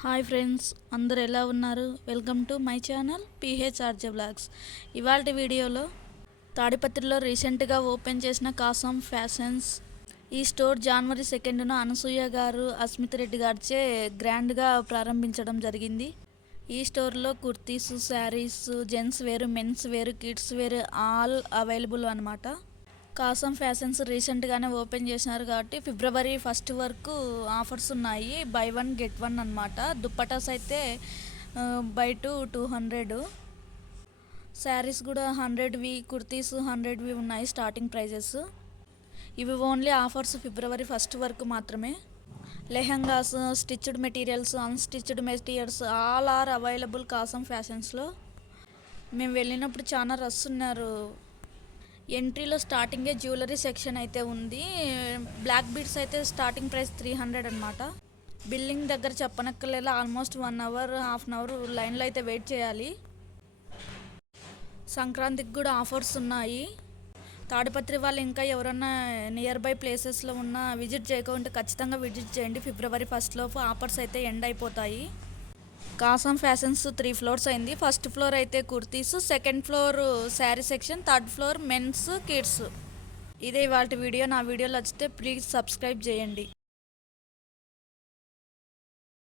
Hi friends, అందరు ఎలా ఉన్నారు? Welcome to my channel PHRJ blogs. ఇవాళ వీడియోలో తాడిపత్రిలో రీసెంట్గా ఓపెన్ చేసిన కాసం ఫ్యాషన్స్. ఈ స్టోర్ జనవరి 2న అనసూయ గారు, అస్మిత్ రెడ్డి గారిచే గ్రాండ్గా ప్రారంభించడం జరిగింది. ఈ స్టోర్లో kurtis, saris, gents wear, men's wear, kids wear all available అనమాట. కాసం ఫ్యాషన్స్ రీసెంట్గానే ఓపెన్ చేసినారు కాబట్టి ఫిబ్రవరి 1 వరకు ఆఫర్స్ ఉన్నాయి. బై 1 గెట్ 1 అనమాట. దుప్పటాస్ అయితే బై 2 200, శారీస్ కూడా 100వి, కుర్తీస్ 100వి ఉన్నాయి స్టార్టింగ్ ప్రైజెస్. ఇవి ఓన్లీ ఆఫర్స్ ఫిబ్రవరి 1 వరకు మాత్రమే. Lehengas, stitched materials, unstitched materials all are available Kasam ఫ్యాషన్స్లో. మేము వెళ్ళినప్పుడు చాలా రష్ ఉన్నారు. ఎంట్రీలో స్టార్టింగే జ్యువెలరీ సెక్షన్ అయితే ఉంది. బ్లాక్ బీడ్స్ అయితే స్టార్టింగ్ ప్రైస్ 300 అనమాట. బిల్లింగ్ దగ్గర చెప్పనక్కర్లేలా, almost 1 hour, half an hour లైన్లో అయితే వెయిట్ చేయాలి. సంక్రాంతికి కూడా ఆఫర్స్ ఉన్నాయి. తాడిపత్రి వాళ్ళు ఇంకా ఎవరన్నా నియర్ బై ప్లేసెస్లో ఉన్న విజిట్ చేయకుంటే ఖచ్చితంగా విజిట్ చేయండి. ఫిబ్రవరి 1 లోపు ఆఫర్స్ అయితే ఎండ్ అయిపోతాయి. కాసం ఫ్యాషన్స్ 3 ఫ్లోర్స్ అయింది. ఫస్ట్ ఫ్లోర్ అయితే kurtis, second floor sari section, third floor men's, kids. ఇదే ఇవాళ వీడియో. నా వీడియోలు వచ్చితే ప్లీజ్ సబ్స్క్రైబ్ చేయండి.